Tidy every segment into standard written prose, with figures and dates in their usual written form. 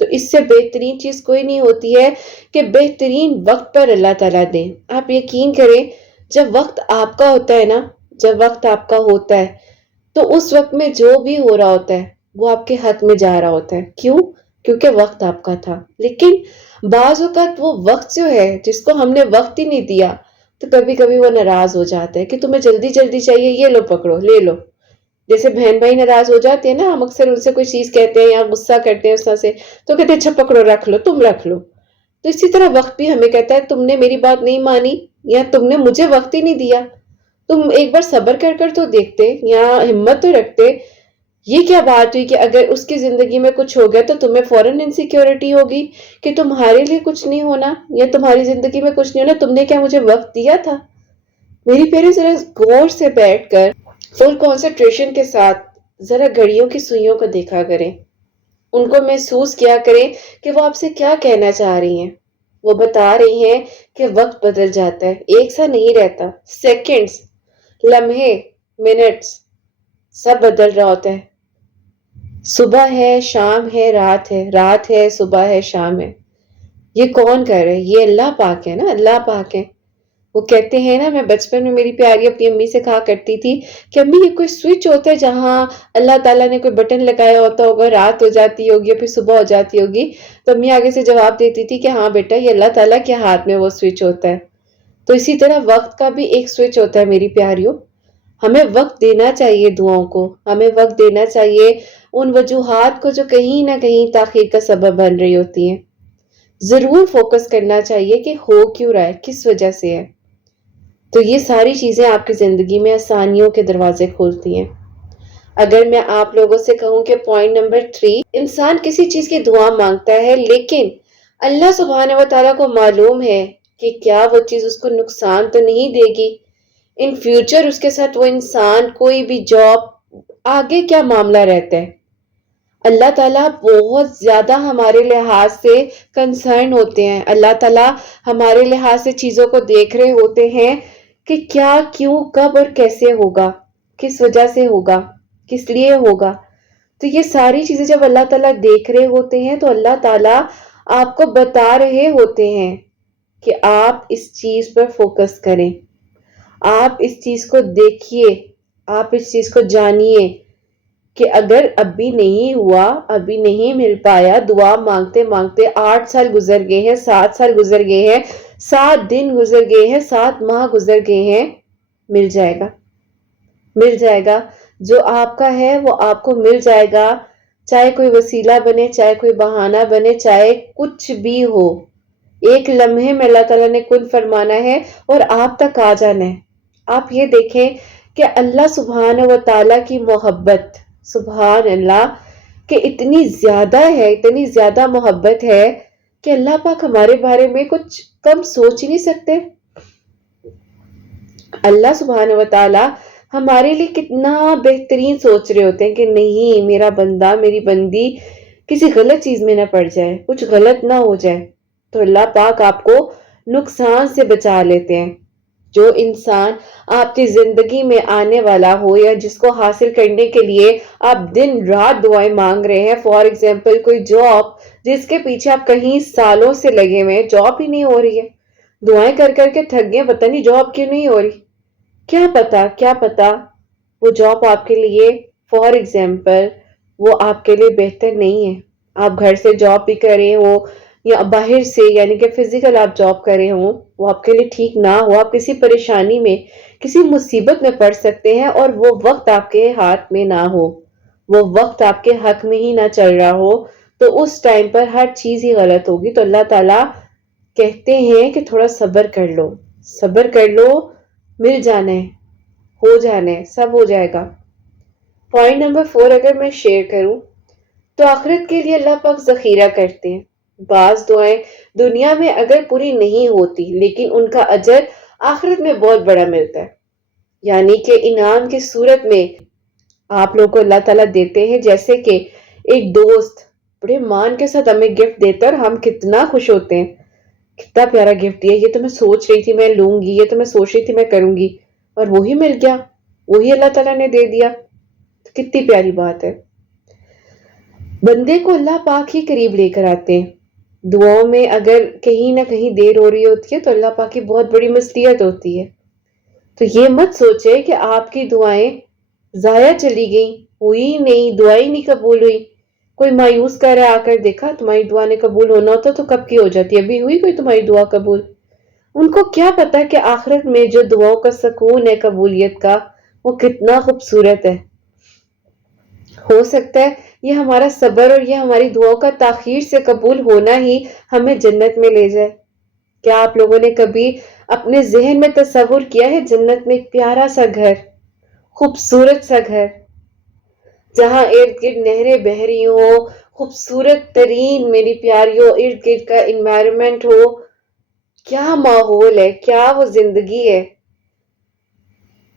تو اس سے بہترین چیز کوئی نہیں ہوتی ہے کہ بہترین وقت پر اللہ تعالیٰ دیں. آپ یقین کریں، جب وقت آپ کا ہوتا ہے نا، جب وقت آپ کا ہوتا ہے تو اس وقت میں جو بھی ہو رہا ہوتا ہے وہ آپ کے حق میں جا رہا ہوتا ہے. کیوں؟ کیونکہ وقت آپ کا تھا. لیکن بعض اوقات وہ وقت جو ہے جس کو ہم نے وقت ہی نہیں دیا، تو کبھی کبھی وہ ناراض ہو جاتا ہے کہ تمہیں جلدی جلدی چاہیے، یہ لو پکڑو، لے لو. جیسے بہن بھائی ناراض ہو جاتے ہیں نا، ہم اکثر ان سے کوئی چیز کہتے ہیں یا غصہ کرتے ہیں اس طرح سے، تو کہتے ہیں اچھا پکڑو، رکھ لو، تم رکھ لو. تو اسی طرح وقت بھی ہمیں کہتا ہے تم نے میری بات نہیں مانی یا تم نے مجھے وقت ہی نہیں دیا. تم ایک بار صبر کر کر تو دیکھتے یا ہمت تو رکھتے. یہ کیا بات ہوئی کہ اگر اس کی زندگی میں کچھ ہو گیا تو تمہیں فوراً انسیکیورٹی ہوگی کہ تمہارے لیے کچھ نہیں ہونا یا تمہاری زندگی میں کچھ نہیں ہونا، تم نے کیا مجھے وقت دیا تھا؟ میری پیارے ذرا غور سے بیٹھ کر فل کنسنٹریشن کے ساتھ ذرا گھڑیوں کی سوئیوں کو دیکھا کریں. ان کو محسوس کیا کریں کہ وہ آپ سے کیا کہنا چاہ رہی ہیں. وہ بتا رہی ہیں کہ وقت بدل جاتا ہے، ایک سا نہیں رہتا. سیکنڈز، لمحے، منٹس، سب بدل رہا ہوتا ہے. صبح ہے، شام ہے، رات ہے، رات ہے، صبح ہے، شام ہے. یہ کون کر رہا ہے؟ یہ اللہ پاک ہے نا، اللہ پاک ہے. وہ کہتے ہیں نا، میں بچپن میں میری پیاری اپنی امی سے کہا کرتی تھی کہ امی یہ کوئی سوئچ ہوتا ہے جہاں اللہ تعالیٰ نے کوئی بٹن لگایا ہوتا ہوگا، رات ہو جاتی ہوگی پھر صبح ہو جاتی ہوگی. تو امی آگے سے جواب دیتی تھی کہ ہاں بیٹا، یہ اللہ تعالیٰ کے ہاتھ میں وہ سوئچ ہوتا ہے. تو اسی طرح وقت کا بھی ایک سوئچ ہوتا ہے میری پیاریوں. ہمیں وقت دینا چاہیے دعاؤں کو، ہمیں وقت دینا چاہیے ان وجوہات کو جو کہیں نہ کہیں تاخیر کا سبب بن رہی ہوتی ہیں. ضرور فوکس کرنا چاہیے کہ ہو کیوں رہا ہے، کس وجہ سے ہے. تو یہ ساری چیزیں آپ کی زندگی میں آسانیوں کے دروازے کھولتی ہیں. اگر میں آپ لوگوں سے کہوں کہ پوائنٹ نمبر 3، انسان کسی چیز کی دعا مانگتا ہے لیکن اللہ سبحانہ و تعالیٰ کو معلوم ہے کہ کیا وہ چیز اس کو نقصان تو نہیں دے گی ان فیوچر. اس کے ساتھ وہ انسان کوئی بھی جاب، آگے کیا معاملہ رہتا ہے. اللہ تعالیٰ بہت زیادہ ہمارے لحاظ سے کنسرن ہوتے ہیں. اللہ تعالیٰ ہمارے لحاظ سے چیزوں کو دیکھ رہے ہوتے ہیں کہ کیا، کیوں، کب اور کیسے ہوگا، کس وجہ سے ہوگا، کس لیے ہوگا. تو یہ ساری چیزیں جب اللہ تعالیٰ دیکھ رہے ہوتے ہیں تو اللہ تعالیٰ آپ کو بتا رہے ہوتے ہیں کہ آپ اس چیز پر فوکس کریں، آپ اس چیز کو دیکھیے، آپ اس چیز کو جانیے کہ اگر ابھی نہیں ہوا، ابھی نہیں مل پایا، دعا مانگتے مانگتے 8 سال گزر گئے ہیں، 7 سال گزر گئے ہیں، 7 دن گزر گئے ہیں، 7 ماہ گزر گئے ہیں، مل جائے گا، مل جائے گا. جو آپ کا ہے وہ آپ کو مل جائے گا، چاہے کوئی وسیلہ بنے، چاہے کوئی بہانہ بنے، چاہے کچھ بھی ہو. ایک لمحے میں اللہ تعالیٰ نے کن فرمانا ہے اور آپ تک آ جانا ہے. آپ یہ دیکھیں کہ اللہ سبحانہ و تعالیٰ کی محبت، سبحان اللہ، کہ اتنی زیادہ ہے، اتنی زیادہ محبت ہے کہ اللہ پاک ہمارے بارے میں کچھ کم سوچ ہی نہیں سکتے. اللہ سبحانہ و تعالیٰ ہمارے لیے کتنا بہترین سوچ رہے ہوتے ہیں کہ نہیں، میرا بندہ، میری بندی کسی غلط چیز میں نہ پڑ جائے، کچھ غلط نہ ہو جائے. تو اللہ پاک آپ کو نقصان سے بچا لیتے ہیں. جو انسان آپ کی زندگی میں آنے والا ہو یا جس کو حاصل کرنے کے لیے آپ دن رات دعائیں مانگ رہے ہیں، فار ایگزامپل کوئی جاب جس کے پیچھے آپ کہیں سالوں سے لگے ہوئے ہیں، جاب ہی نہیں ہو رہی ہے، دعائیں کر کر کے تھک گئے، پتہ نہیں جاب کیوں نہیں ہو رہی. کیا پتا، کیا پتا وہ جاب آپ کے لیے، فار ایگزامپل، وہ آپ کے لیے بہتر نہیں ہے. آپ گھر سے جاب بھی کر رہے ہو یا باہر سے یعنی کہ فزیکل آپ جاب کر رہے ہوں، وہ آپ کے لیے ٹھیک نہ ہو، آپ کسی پریشانی میں، کسی مصیبت میں پڑ سکتے ہیں اور وہ وقت آپ کے ہاتھ میں نہ ہو، وہ وقت آپ کے حق میں ہی نہ چل رہا ہو. تو اس ٹائم پر ہر چیز ہی غلط ہوگی. تو اللہ تعالیٰ کہتے ہیں کہ تھوڑا صبر کر لو، صبر کر لو، مل جانا ہے، ہو جانا ہے، سب ہو جائے گا. پوائنٹ نمبر 4 اگر میں شیئر کروں تو آخرت کے لیے اللہ پاک ذخیرہ کرتے ہیں. بعض دعائیں دنیا میں اگر پوری نہیں ہوتی لیکن ان کا اجر آخرت میں بہت بڑا ملتا ہے. یعنی کہ انعام کی صورت میں آپ لوگوں کو اللہ تعالیٰ دیتے ہیں. جیسے کہ ایک دوست بڑے مان کے ساتھ ہمیں گفٹ دیتا ہے اور ہم کتنا خوش ہوتے ہیں، کتنا پیارا گفٹ دیا، یہ تو میں سوچ رہی تھی میں لوں گی، یہ تو میں سوچ رہی تھی میں کروں گی، اور وہی مل گیا، وہی اللہ تعالیٰ نے دے دیا. تو کتنی پیاری بات ہے. بندے کو اللہ پاک ہی قریب لے کر آتے ہیں. دعاؤں میں اگر کہیں نہ کہیں دیر ہو رہی ہوتی ہے تو اللہ پاک کی بہت بڑی مصلحت ہوتی ہے. تو یہ مت سوچے کہ آپ کی دعائیں ضائع چلی گئیں، ہوئی ہی نہیں، دعائیں نہیں قبول ہوئی. کوئی مایوس کر رہا ہے آ کر، دیکھا تمہاری دعا نے قبول ہونا ہوتا تو کب کی ہو جاتی، ابھی ہوئی کوئی تمہاری دعا قبول؟ ان کو کیا پتا کہ آخرت میں جو دعاؤں کا سکون ہے قبولیت کا، وہ کتنا خوبصورت ہے. ہو سکتا ہے یہ ہمارا صبر اور یہ ہماری دعاؤں کا تاخیر سے قبول ہونا ہی ہمیں جنت میں لے جائے. کیا آپ لوگوں نے کبھی اپنے ذہن میں تصور کیا ہے جنت میں ایک پیارا سا گھر، خوبصورت سا گھر، جہاں ارد گرد نہریں بہہ رہی ہوں، خوبصورت ترین میری پیاریوں ارد گرد کا انوائرمنٹ ہو؟ کیا ماحول ہے، کیا وہ زندگی ہے.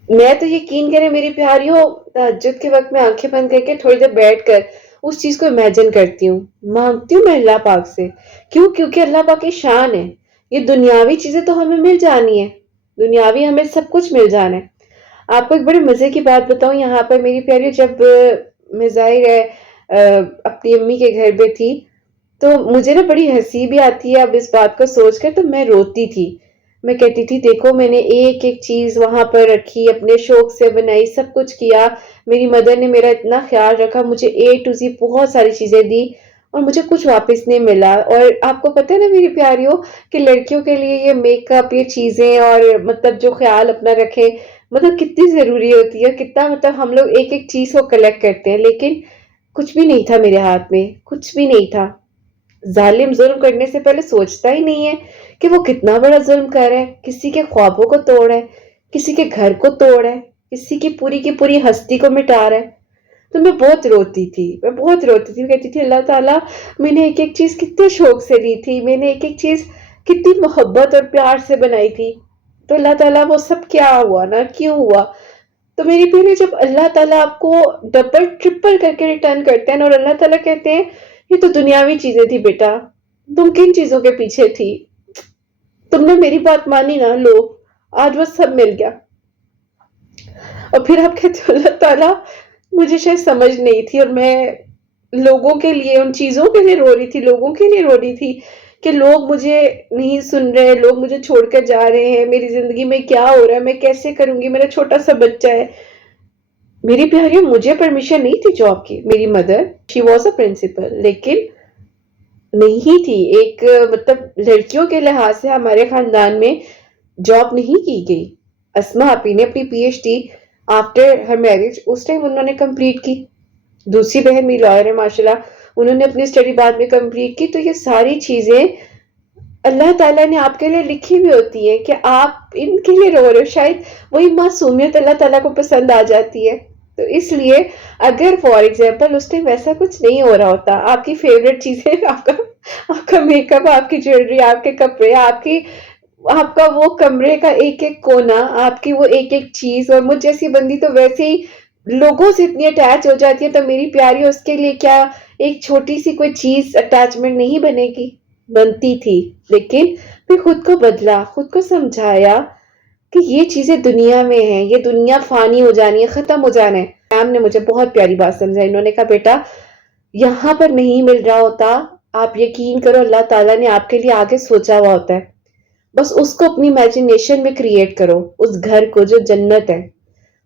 میں تو یقین کریں میری پیاریوں، تہجد کے وقت میں آنکھیں بند کر کے تھوڑی دیر بیٹھ کر اس چیز کو امیجن کرتی ہوں، مانگتی ہوں میں اللہ پاک سے. کیوں؟ کیونکہ اللہ پاک کی شان ہے. یہ دنیاوی چیزیں تو ہمیں مل جانی ہے، دنیاوی ہمیں سب کچھ مل جانا ہے. آپ کو ایک بڑے مزے کی بات بتاؤں، یہاں پر میری پیاری جب میں ظاہر ہے اپنی امی کے گھر پہ تھی تو مجھے نا بڑی ہنسی بھی آتی ہے اب اس بات کو سوچ کر. تو میں روتی تھی، میں کہتی تھی دیکھو میں نے ایک ایک چیز وہاں پر رکھی، اپنے شوق سے بنائی، سب کچھ کیا. میری مدر نے میرا اتنا خیال رکھا، مجھے اے ٹو زی بہت ساری چیزیں دی اور مجھے کچھ واپس نہیں ملا. اور آپ کو پتہ ہے نا میری پیاریوں کہ لڑکیوں کے لیے یہ میک اپ، یہ چیزیں اور مطلب جو خیال اپنا رکھے مطلب کتنی ضروری ہوتی ہے، کتنا مطلب ہم لوگ ایک ایک چیز کو کلیکٹ کرتے ہیں. لیکن کچھ بھی نہیں تھا میرے ہاتھ میں، کچھ بھی نہیں تھا. ظالم ظلم کرنے سے پہلے سوچتا ہی نہیں ہے کہ وہ کتنا بڑا ظلم کر رہا ہے، کسی کے خوابوں کو توڑ رہا ہے، کسی کے گھر کو توڑ رہا ہے، کسی کی پوری ہستی کو مٹا رہا ہے. تو میں بہت روتی تھی، میں بہت روتی تھی، کہتی تھی اللہ تعالیٰ میں نے ایک ایک چیز کتنے شوق سے لی تھی، میں نے ایک ایک چیز کتنی محبت اور پیار سے بنائی تھی، تو اللہ تعالیٰ وہ سب کیا ہوا نا، کیوں ہوا؟ تو میری پہلے جب اللہ تعالیٰ آپ کو ڈبل ٹرپل کر کے ریٹرن کرتے ہیں اور اللہ تعالیٰ کہتے ہیں یہ تو دنیاوی چیزیں تھی بیٹا، تم کن چیزوں کے پیچھے تھی، تم نے میری بات مانی نا، لو آج وہ سب مل گیا. اور پھر آپ کہتے ہو اللہ تعالیٰ مجھے شاید سمجھ نہیں تھی اور میں لوگوں کے لیے، ان چیزوں کے لیے رو رہی تھی، لوگوں کے لیے رو رہی تھی کہ لوگ مجھے نہیں سن رہے، لوگ مجھے چھوڑ کر جا رہے ہیں، میری زندگی میں کیا ہو رہا ہے، میں کیسے کروں گی، میرا چھوٹا سا بچہ ہے. میری پیاری مجھے پرمیشن نہیں تھی جاب کی، میری mother she was a principle لیکن نہیں تھی. ایک مطلب لڑکیوں کے لحاظ سے ہمارے خاندان میں جاب نہیں کی گئی. اسما آپی نے اپنی P H D after her marriage اس ٹائم انہوں نے کمپلیٹ کی. دوسری بہن میری لائر ہے ماشاءاللہ، انہوں نے اپنی اسٹڈی بعد میں کمپلیٹ کی. تو یہ ساری چیزیں اللہ تعالیٰ نے آپ کے لیے لکھی بھی ہوتی ہیں کہ آپ ان کے لیے رو رہے ہو. شاید وہی معصومیت اللہ تعالیٰ کو پسند آ جاتی ہے. تو اس لیے اگر فار ایگزامپل اس ٹائم ویسا کچھ نہیں ہو رہا ہوتا، آپ کی فیوریٹ چیزیں آپ کا میک اپ، آپ کی جیولری، آپ کے کپڑے، آپ کا وہ کمرے کا ایک ایک کونا، آپ کی وہ ایک ایک چیز، اور مجھ جیسی بندی تو ویسے ہی لوگوں سے اتنی اٹیچ ہو جاتی ہے، تو میری پیاری اس کے لیے کیا ایک چھوٹی سی کوئی چیز اٹیچمنٹ نہیں بنے گی؟ بنتی تھی. لیکن پھر خود کو بدلا، خود کو سمجھایا کہ یہ چیزیں دنیا میں ہیں، یہ دنیا فانی ہو جانی ہے، ختم ہو جانا ہے. میم نے مجھے بہت پیاری بات سمجھائی، انہوں نے کہا بیٹا یہاں پر نہیں مل رہا ہوتا، آپ یقین کرو اللہ تعالیٰ نے آپ کے لیے آگے سوچا ہوا ہوتا ہے. بس اس کو اپنی امیجنیشن میں کریٹ کرو، اس گھر کو جو جنت ہے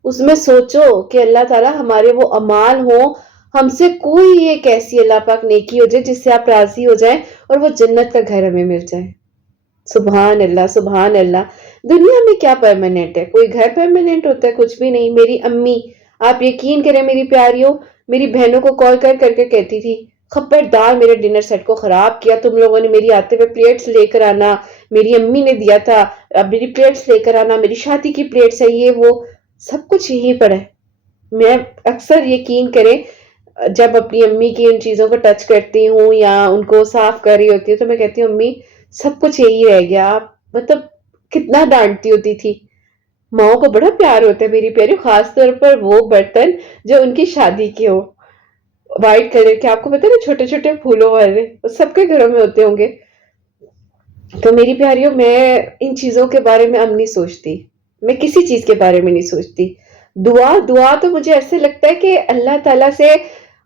اس میں سوچو کہ اللہ تعالیٰ ہمارے وہ اعمال ہوں، ہم سے کوئی ایک ایسی اللہ پاک نیکی ہو جائے جس سے آپ راضی ہو جائیں اور وہ جنت کا گھر ہمیں مل جائے. سبحان اللہ، سبحان اللہ. دنیا میں کیا پرماننٹ ہے؟ کوئی گھر پرماننٹ ہوتا ہے؟ کچھ بھی نہیں. میری امی، آپ یقین کریں میری پیاریوں، میری بہنوں کو کال کر کر کے کہتی تھی خبردار میرے ڈنر سیٹ کو خراب کیا تم لوگوں نے، میری آتے ہوئے پلیٹس لے کر آنا، میری امی نے دیا تھا، اب میری پلیٹس لے کر آنا، میری شادی کی پلیٹس ہے، یہ وہ سب کچھ یہیں پر ہے. میں اکثر یقین کریں جب اپنی امی کی ان چیزوں کو ٹچ کرتی ہوں یا ان کو صاف کر رہی ہوتی ہوں تو میں کہتی ہوں امی سب کچھ یہی رہ گیا. آپ مطلب کتنا ڈانٹتی ہوتی تھی. ماؤں کو بڑا پیار ہوتا ہے میری پیاری، خاص طور پر وہ برتن جو ان کی شادی کے ہو، وائٹ کلر کے، آپ کو پتا ہے نا چھوٹے چھوٹے پھولوں والے، سب کے گھروں میں ہوتے ہوں گے. تو میری پیاریوں میں ان چیزوں کے بارے میں اب نہیں سوچتی، میں کسی چیز کے بارے میں نہیں سوچتی. دعا تو مجھے ایسے لگتا ہے کہ اللہ تعالیٰ سے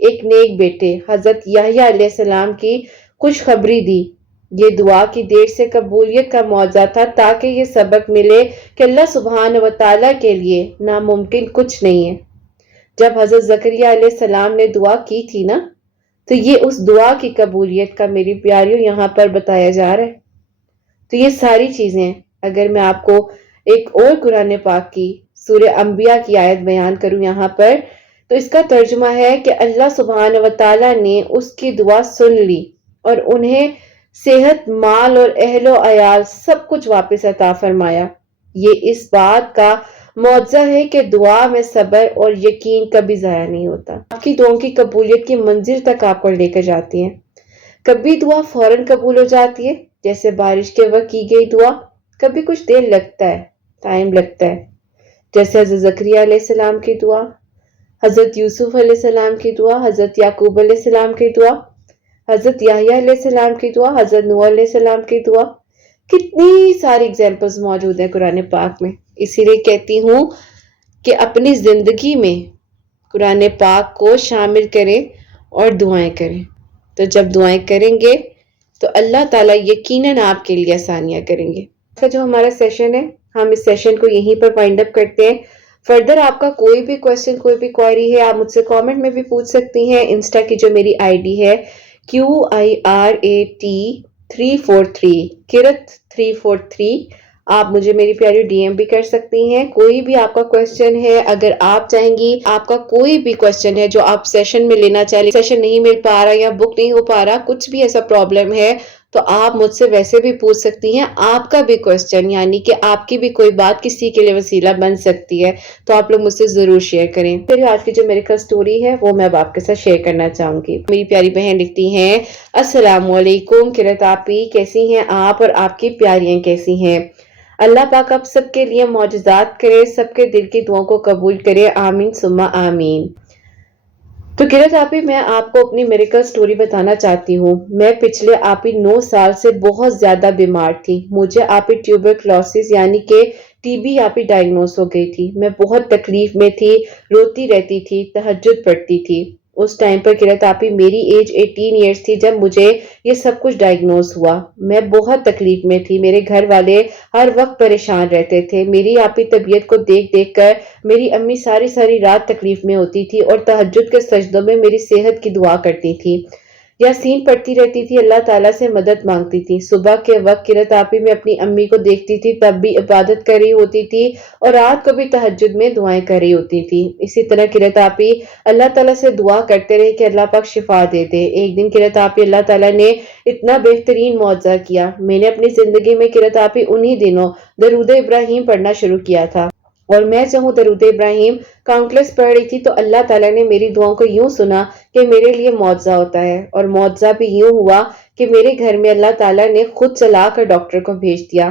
ایک نیک بیٹے حضرت یحییٰ علیہ السلام کی خوشخبری دی۔ یہ دعا کی دیر سے قبولیت کا معجزہ تھا تاکہ یہ سبق ملے کہ اللہ سبحانہ و تعالیٰ کے لیے ناممکن کچھ نہیں ہے۔ جب حضرت زکریا علیہ السلام نے دعا کی تھی نا، تو یہ اس دعا کی قبولیت کا میری پیاریوں یہاں پر بتایا جا رہا ہے۔ تو یہ ساری چیزیں اگر میں آپ کو ایک اور قرآن پاک کی سورہ انبیاء کی آیت بیان کروں یہاں پر، تو اس کا ترجمہ ہے کہ اللہ سبحانہ و تعالیٰ نے اس کی دعا سن لی اور انہیں صحت، مال اور اہل و عیال سب کچھ واپس عطا فرمایا۔ یہ اس بات کا معجزہ ہے کہ دعا میں صبر اور یقین کبھی ضائع نہیں ہوتا۔ آپ کی دعاؤں کی قبولیت کی منزل تک آپ کو لے کر جاتی ہیں۔ کبھی دعا فوراً قبول ہو جاتی ہے جیسے بارش کے وقت کی گئی دعا، کبھی کچھ دیر لگتا ہے، ٹائم لگتا ہے، جیسے حضرت زکریا علیہ السلام کی دعا، حضرت یوسف علیہ السلام کی دعا، حضرت یعقوب علیہ السلام کی دعا، حضرت یحییٰ علیہ السلام کی دعا، حضرت نوح علیہ السلام کی دعا۔ کتنی ساری اگزامپلز موجود ہیں قرآن پاک میں۔ اسی لیے کہتی ہوں کہ اپنی زندگی میں قرآن پاک کو شامل کریں اور دعائیں کریں۔ تو جب دعائیں کریں گے تو اللہ تعالیٰ یقیناً آپ کے لیے آسانیاں کریں گے۔ جو ہمارا سیشن ہے، ہم اس سیشن کو یہیں پر وائنڈ اپ کرتے ہیں۔ فردر آپ کا کوئی بھی کویسچن، کوئی بھی کوائری ہے، آپ مجھ سے کامنٹ میں بھی پوچھ سکتی ہیں۔ انسٹا کی جو میری آئی ڈی ہے QIRAT343 کرت 343، آپ مجھے میری پیاری ڈی ایم بھی کر سکتی ہیں۔ کوئی بھی آپ کا کویسچن ہے، اگر آپ چاہیں گی، آپ کا کوئی بھی کویسچن ہے جو آپ سیشن میں لینا چاہیں، سیشن نہیں مل پا رہا یا بک نہیں ہو پا رہا، کچھ بھی ایسا پرابلم ہے تو آپ مجھ سے ویسے بھی پوچھ سکتی ہیں۔ آپ کا بھی کویسچن یعنی کہ آپ کی بھی کوئی بات کسی کے لیے وسیلہ بن سکتی ہے، تو آپ لوگ مجھ سے ضرور شیئر کریں۔ پھر آج کی جو میریکل سٹوری ہے وہ میں اب آپ کے ساتھ شیئر کرنا چاہوں گی۔ میری پیاری بہن لکھتی ہیں، السلام علیکم کرت آپی، کیسی ہیں آپ اور آپ کی پیاریاں کیسی ہیں؟ اللہ پاک آپ سب کے لیے معجزات کرے، سب کے دل کی دعاؤں کو قبول کرے، آمین ثم آمین۔ تو کرت آپی، میں آپ کو اپنی میریکل سٹوری بتانا چاہتی ہوں۔ میں پچھلے آپی 9 سال سے بہت زیادہ بیمار تھی۔ مجھے آپی ٹیوبرکلوسس یعنی کہ ٹی بی آپی ڈائگنوز ہو گئی تھی۔ میں بہت تکلیف میں تھی، روتی رہتی تھی، تہجد پڑھتی تھی۔ اس ٹائم پر کرت آپی میری ایج 18 ایئرس تھی جب مجھے یہ سب کچھ ڈائگنوز ہوا۔ میں بہت تکلیف میں تھی، میرے گھر والے ہر وقت پریشان رہتے تھے۔ میری آپی طبیعت کو دیکھ دیکھ کر میری امی ساری رات تکلیف میں ہوتی تھی اور تہجد کے سجدوں میں میری صحت کی دعا کرتی تھی، یاسین پڑھتی رہتی تھی، اللہ تعالیٰ سے مدد مانگتی تھی۔ صبح کے وقت کرت آپی میں اپنی امی کو دیکھتی تھی، تب بھی عبادت کر رہی ہوتی تھی اور رات کو بھی تہجد میں دعائیں کر رہی ہوتی تھی۔ اسی طرح کرت آپی اللہ تعالیٰ سے دعا کرتے رہے کہ اللہ پاک شفا دے دے۔ ایک دن کرت آپی اللہ تعالیٰ نے اتنا بہترین معجزہ کیا۔ میں نے اپنی زندگی میں کرت آپی انہی دنوں درود ابراہیم پڑھنا شروع کیا تھا، اور میں جب درود ابراہیم کاؤنٹلیس پڑھ رہی تھی تو اللہ تعالیٰ نے میری دعاؤں کو یوں سنا کہ میرے لیے معجزہ ہوتا ہے، اور معجزہ بھی یوں ہوا کہ میرے گھر میں اللہ تعالیٰ نے خود چلا کر ڈاکٹر کو بھیج دیا۔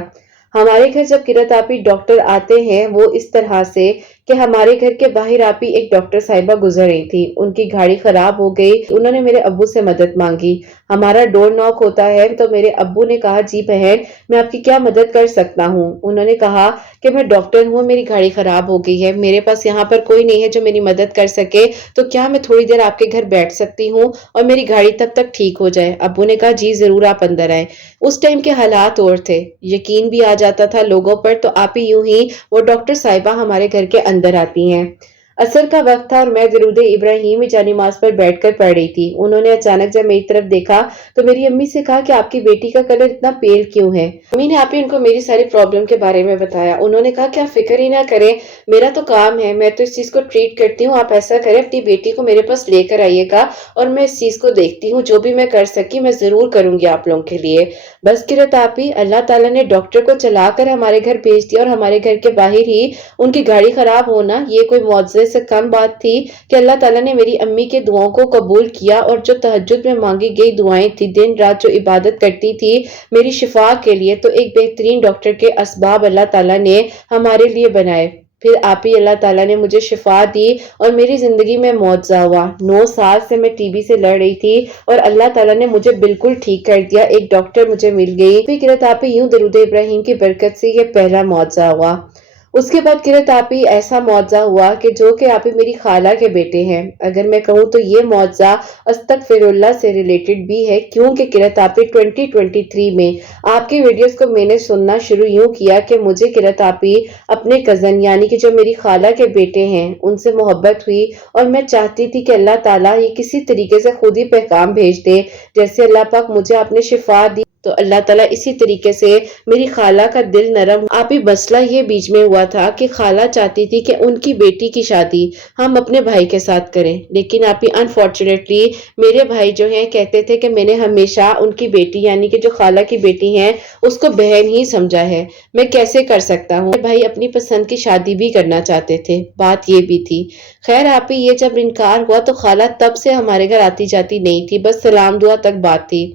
ہمارے گھر جب کرت آپی ڈاکٹر آتے ہیں وہ اس طرح سے کہ ہمارے گھر کے باہر آپی ایک ڈاکٹر صاحبہ گزر رہی تھی، ان کی گاڑی خراب ہو گئی، انہوں نے میرے ابو سے مدد مانگی۔ ہمارا ڈور ناک ہوتا ہے تو میرے ابو نے کہا، جی بہن میں آپ کی کیا مدد کر سکتا ہوں؟ انہوں نے کہا کہ میں ڈاکٹر ہوں، میری گاڑی خراب ہو گئی ہے، میرے پاس یہاں پر کوئی نہیں ہے جو میری مدد کر سکے، تو کیا میں تھوڑی دیر آپ کے گھر بیٹھ سکتی ہوں اور میری گاڑی تب تک ٹھیک ہو جائے؟ ابو نے کہا جی ضرور، آپ اندر آئیں۔ اس ٹائم کے حالات اور تھے، یقین بھی آ جاتا تھا لوگوں پر، تو آپ ہی یوں ہی وہ ڈاکٹر صاحبہ ہمارے گھر کے اندر آتی ہیں۔ عصر کا وقت تھا اور میں درود ابراہیم جانی نماز پر بیٹھ کر پڑھ رہی تھی۔ انہوں نے اچانک جب میری طرف دیکھا تو میری امی سے کہا کہ آپ کی بیٹی کا کلر اتنا پیل کیوں ہے؟ امی نے آپ ہی ان کو میری ساری پرابلم کے بارے میں بتایا۔ انہوں نے کہا کہ آپ فکر ہی نہ کریں، میرا تو کام ہے، میں تو اس چیز کو ٹریٹ کرتی ہوں، آپ ایسا کریں اپنی بیٹی کو میرے پاس لے کر آئیے گا اور میں اس چیز کو دیکھتی ہوں، جو بھی میں کر سکی میں ضرور کروں گی آپ لوگوں کے لیے۔ بس کرت آپی اللہ تعالیٰ نے ڈاکٹر کو چلا کر ہمارے گھر بھیج دیا، اور ہمارے گھر کے باہر ہی ان کی گاڑی خراب ہونا یہ کوئی معجزے سے کم بات تھی کہ اللہ تعالیٰ نے میری امی کے دعاؤں کو قبول کیا، اور جو تہجد میں مانگی گئی دعائیں تھی، دن رات جو عبادت کرتی تھی میری شفا کے لیے، تو ایک بہترین ڈاکٹر کے اسباب اللہ تعالیٰ نے ہمارے لیے بنائے۔ پھر آپ ہی اللہ تعالیٰ نے مجھے شفا دی اور میری زندگی میں معجزہ ہوا۔ 9 سال سے میں ٹی بی سے لڑ رہی تھی اور اللہ تعالیٰ نے مجھے بالکل ٹھیک کر دیا، ایک ڈاکٹر مجھے مل گئی۔ فکرت آپ یوں درود ابراہیم کی برکت سے یہ پہلا معجزہ ہوا۔ اس کے بعد قرت آپی ایسا معجزہ ہوا کہ جو کہ آپی میری خالہ کے بیٹے ہیں۔ اگر میں کہوں تو یہ معجزہ استغفر اللہ سے ریلیٹڈ بھی ہے، کیونکہ قرت آپی 2023 میں آپ کی ویڈیوز کو میں نے سننا شروع یوں کیا کہ مجھے قرت آپی اپنے کزن یعنی کہ جو میری خالہ کے بیٹے ہیں ان سے محبت ہوئی، اور میں چاہتی تھی کہ اللہ تعالیٰ یہ کسی طریقے سے خود ہی پیغام بھیج دے، جیسے اللہ پاک مجھے آپ نے شفا دی تو اللہ تعالیٰ اسی طریقے سے میری خالہ کا دل نرم۔ آپ ہی مسئلہ یہ بیچ میں ہوا تھا کہ خالہ چاہتی تھی کہ ان کی بیٹی کی شادی ہم اپنے بھائی کے ساتھ کریں، لیکن آپ ہی انفارچونیٹلی میرے بھائی جو ہیں کہتے تھے کہ میں نے ہمیشہ ان کی بیٹی یعنی کہ جو خالہ کی بیٹی ہیں اس کو بہن ہی سمجھا ہے، میں کیسے کر سکتا ہوں۔ میرے بھائی اپنی پسند کی شادی بھی کرنا چاہتے تھے، بات یہ بھی تھی۔ خیر آپ ہی یہ جب انکار ہوا تو خالہ تب سے ہمارے گھر آتی جاتی نہیں تھی، بس سلام دعا تک بات تھی۔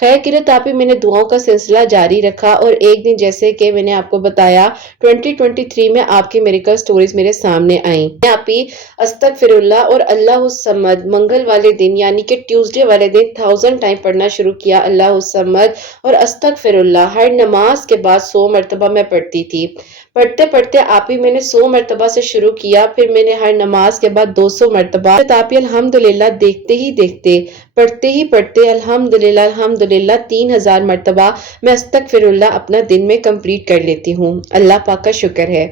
خیر قرت آپی میں نے دعاؤں کا سلسلہ جاری رکھا، اور ایک دن جیسے کہ میں نے آپ کو بتایا 2023 میں آپ کی میریکل سٹوریز میرے سامنے آئیں۔ میں آپی استغفر اللہ اور اللہ الصمد منگل والے دن یعنی کہ ٹیوزڈے والے دن 1000 ٹائم پڑھنا شروع کیا، اللہ الصمد اور استغفر اللہ ہر نماز کے بعد 100 مرتبہ میں پڑھتی تھی۔ پڑھتے پڑھتے آپ ہی میں نے 100 مرتبہ سے شروع کیا، پھر میں نے ہر نماز کے بعد 200 مرتبہ۔ آپ الحمدللہ دیکھتے ہی دیکھتے پڑھتے ہی پڑھتے الحمدللہ 3000 مرتبہ میں استغفر اللہ اپنا دن میں کمپلیٹ کر لیتی ہوں، اللہ پاک کا شکر ہے۔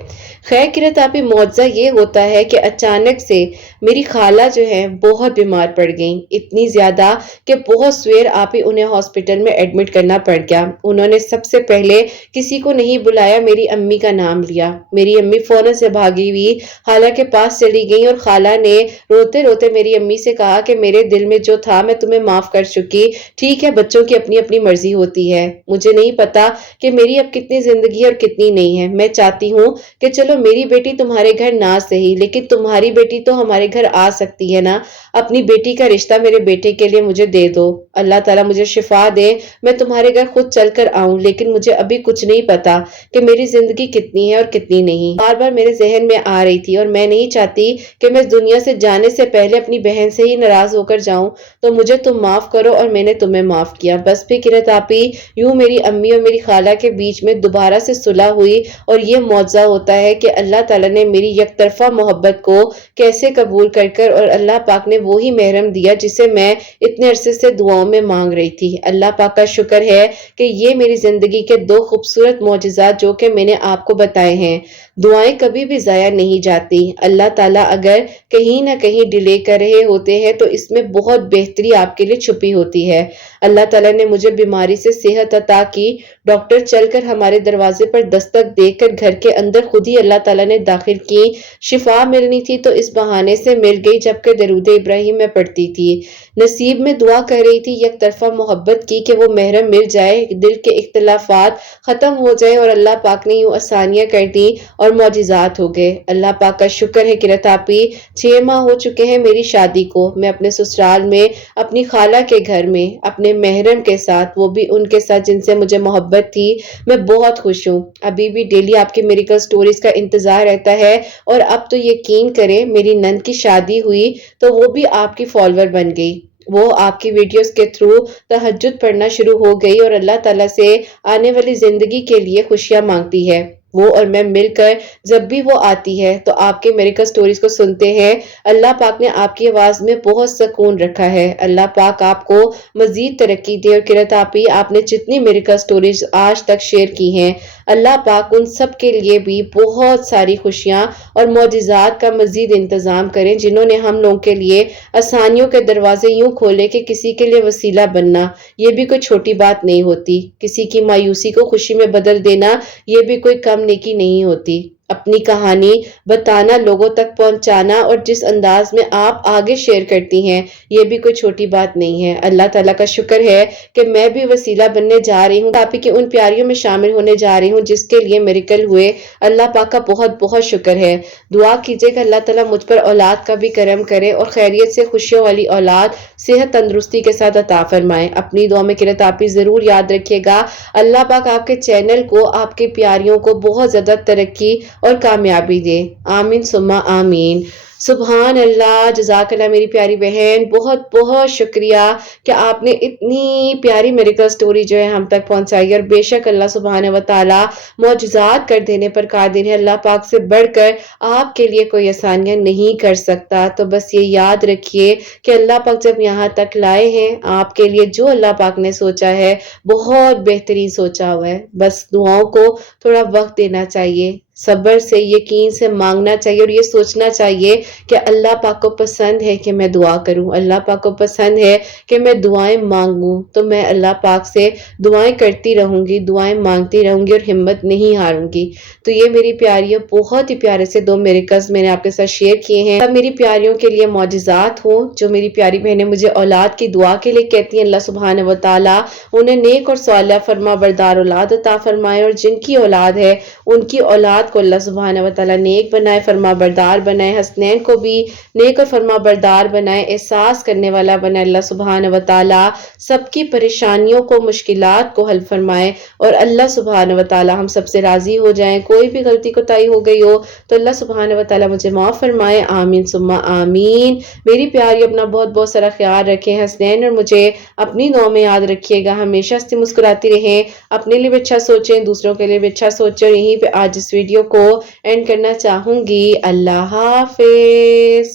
خیر قرت آپی معجزہ یہ ہوتا ہے کہ اچانک سے میری خالہ جو ہے بہت بیمار پڑ گئیں، اتنی زیادہ کہ بہت سویر آپ ہی انہیں ہاسپٹل میں ایڈمٹ کرنا پڑ گیا۔ انہوں نے سب سے پہلے کسی کو نہیں بلایا، میری امی کا نام لیا۔ میری امی فوراً سے بھاگی ہوئی خالہ کے پاس چلی گئی، اور خالہ نے روتے روتے میری امی سے کہا کہ میرے دل میں جو تھا میں تمہیں معاف کر چکی، ٹھیک ہے بچوں کی اپنی اپنی مرضی ہوتی ہے، مجھے نہیں پتا کہ میری اب کتنی زندگی اور کتنی نہیں ہے، میں چاہتی ہوں کہ چلو میری بیٹی تمہارے گھر نہ صحیح لیکن تمہاری بیٹی تو ہمارے گھر آ سکتی ہے نا، اپنی بیٹی کا رشتہ میرے بیٹے کے لیے مجھے دے دو، اللہ تعالیٰ مجھے شفا دے، میں تمہارے گھر خود چل کر آؤں، لیکن مجھے ابھی کچھ نہیں پتا کہ میری زندگی کتنی ہے اور کتنی نہیں۔ بار بار میرے ذہن میں آ رہی تھی، اور میں نہیں چاہتی کہ میں دنیا سے جانے سے پہلے اپنی بہن سے ہی ناراض ہو کر جاؤں، تو مجھے تم معاف کرو، اور میں نے تمہیں معاف کیا۔ بس پھر قرت آپی یوں میری امی اور میری خالہ کے بیچ میں دوبارہ سے صلح ہوئی، اور یہ معجزہ ہوتا ہے کہ اللہ تعالیٰ نے میری یک طرفہ محبت کو کیسے قبول کر اور اللہ پاک نے وہی محرم دیا جسے میں اتنے عرصے سے دعاؤں میں مانگ رہی تھی۔ اللہ پاک کا شکر ہے کہ یہ میری زندگی کے 2 خوبصورت معجزات جو کہ میں نے آپ کو بتائے ہیں۔ دعائیں کبھی بھی ضائع نہیں جاتی، اللہ تعالیٰ اگر کہیں نہ کہیں ڈیلے کر رہے ہوتے ہیں تو اس میں بہت بہتری آپ کے لیے چھپی ہوتی ہے۔ اللہ تعالیٰ نے مجھے بیماری سے صحت عطا کی، ڈاکٹر چل کر ہمارے دروازے پر دستک دے کر گھر کے اندر خود ہی اللہ تعالیٰ نے داخل کی، شفا ملنی تھی تو اس بہانے سے مل گئی جبکہ درود ابراہیم میں پڑھتی تھی۔ نصیب میں دعا کر رہی تھی یک طرفہ محبت کی کہ وہ محرم مل جائے، دل کے اختلافات ختم ہو جائے، اور اللہ پاک نے یوں آسانیاں کر دی اور معجزات ہو گئے۔ اللہ پاک کا شکر ہے قرت آپی 6 ماہ ہو چکے ہیں میری شادی کو، میں اپنے سسرال میں اپنی خالہ کے گھر میں اپنے محرم کے ساتھ، وہ بھی ان کے ساتھ جن سے مجھے محبت تھی، میں بہت خوش ہوں۔ ابھی بھی ڈیلی آپ کی میریکل سٹوریز کا انتظار رہتا ہے، اور اب تو یقین کریں میری نند کی شادی ہوئی تو وہ بھی آپ کی فالوور بن گئی، وہ آپ کی ویڈیوز کے تھرو تہجد پڑھنا شروع ہو گئی اور اللہ تعالیٰ سے آنے والی زندگی کے لیے خوشیاں مانگتی ہے۔ وہ اور میں مل کر جب بھی وہ آتی ہے تو آپ کے میریکل سٹوریز کو سنتے ہیں۔ اللہ پاک نے آپ کی آواز میں بہت سکون رکھا ہے، اللہ پاک آپ کو مزید ترقی دے۔ اور قرت آپی آپ نے جتنی میریکل سٹوریز آج تک شیئر کی ہیں، اللہ پاک ان سب کے لیے بھی بہت ساری خوشیاں اور معجزات کا مزید انتظام کریں، جنہوں نے ہم لوگوں کے لیے آسانیوں کے دروازے یوں کھولے کہ کسی کے لیے وسیلہ بننا یہ بھی کوئی چھوٹی بات نہیں ہوتی، کسی کی مایوسی کو خوشی میں بدل دینا یہ بھی کوئی کم نیکی نہیں ہوتی۔ اپنی کہانی بتانا، لوگوں تک پہنچانا، اور جس انداز میں آپ آگے شیئر کرتی ہیں یہ بھی کوئی چھوٹی بات نہیں ہے۔ اللہ تعالیٰ کا شکر ہے کہ میں بھی وسیلہ بننے جا رہی ہوں، آپ کے ان پیاریوں میں شامل ہونے جا رہی ہوں جس کے لیے میریکل ہوئے۔ اللہ پاک کا بہت بہت شکر ہے۔ دعا کیجئے کہ اللہ تعالیٰ مجھ پر اولاد کا بھی کرم کرے اور خیریت سے خوشیوں والی اولاد صحت تندرستی کے ساتھ عطا فرمائے۔ اپنی دعا میں قرت آپی ضرور یاد رکھیے گا۔ اللہ پاک آپ کے چینل کو، آپ کے پیاریوں کو بہت زیادہ ترقی اور کامیابی دے، آمین ثم آمین۔ سبحان اللہ، جزاک اللہ میری پیاری بہن، بہت بہت شکریہ کہ آپ نے اتنی پیاری میریکل سٹوری جو ہے ہم تک پہنچائی، اور بے شک اللہ سبحانہ و تعالیٰ معجزات کر دینے پر قادر ہے۔ اللہ پاک سے بڑھ کر آپ کے لیے کوئی آسانیاں نہیں کر سکتا۔ تو بس یہ یاد رکھیے کہ اللہ پاک جب یہاں تک لائے ہیں آپ کے لیے، جو اللہ پاک نے سوچا ہے بہت بہترین سوچا ہوا ہے۔ بس دعاؤں کو تھوڑا وقت دینا چاہیے، صبر سے، یقین سے مانگنا چاہیے، اور یہ سوچنا چاہیے کہ اللہ پاک کو پسند ہے کہ میں دعا کروں، اللہ پاک کو پسند ہے کہ میں دعائیں مانگوں، تو میں اللہ پاک سے دعائیں کرتی رہوں گی، دعائیں مانگتی رہوں گی، اور ہمت نہیں ہاروں گی۔ تو یہ میری پیاریوں، بہت ہی پیارے سے 2 میریکلز میں نے آپ کے ساتھ شیئر کیے ہیں۔ سب میری پیاریوں کے لیے معجزات ہوں، جو میری پیاری بہنیں مجھے اولاد کی دعا کے لیے کہتی ہیں، اللہ سبحانہ و تعالیٰ انہیں نیک اور صالح فرما بردار اولاد عطا فرمائے، اور جن کی اولاد ہے ان کی اولاد کو اللہ سبحانہ و تعالیٰ نیک بنائے، فرما بردار بنائے، حسنین کو بھی نیک اور فرما بردار بنائے، احساس کرنے والا بنائے۔ اللہ سبحانہ و تعالیٰ سب کی پریشانیوں کو، مشکلات کو حل فرمائے، اور اللہ سبحانہ و تعالیٰ ہم سب سے راضی ہو جائیں۔ کوئی بھی غلطی کوتاہی ہو گئی ہو تو اللہ سبحانہ و تعالیٰ مجھے معاف فرمائے، آمین ثم آمین۔ میری پیاری اپنا بہت بہت سارا خیال رکھیں، حسنین اور مجھے اپنی دعاؤں میں یاد رکھیے گا، ہمیشہ ہنستی مسکراتی رہیں، اپنے لیے بھی اچھا سوچیں، دوسروں کے لیے بھی اچھا سوچیں، اور یہیں پہ آج اس ویڈیو کو اینڈ کرنا چاہوں گی۔ اللہ حافظ۔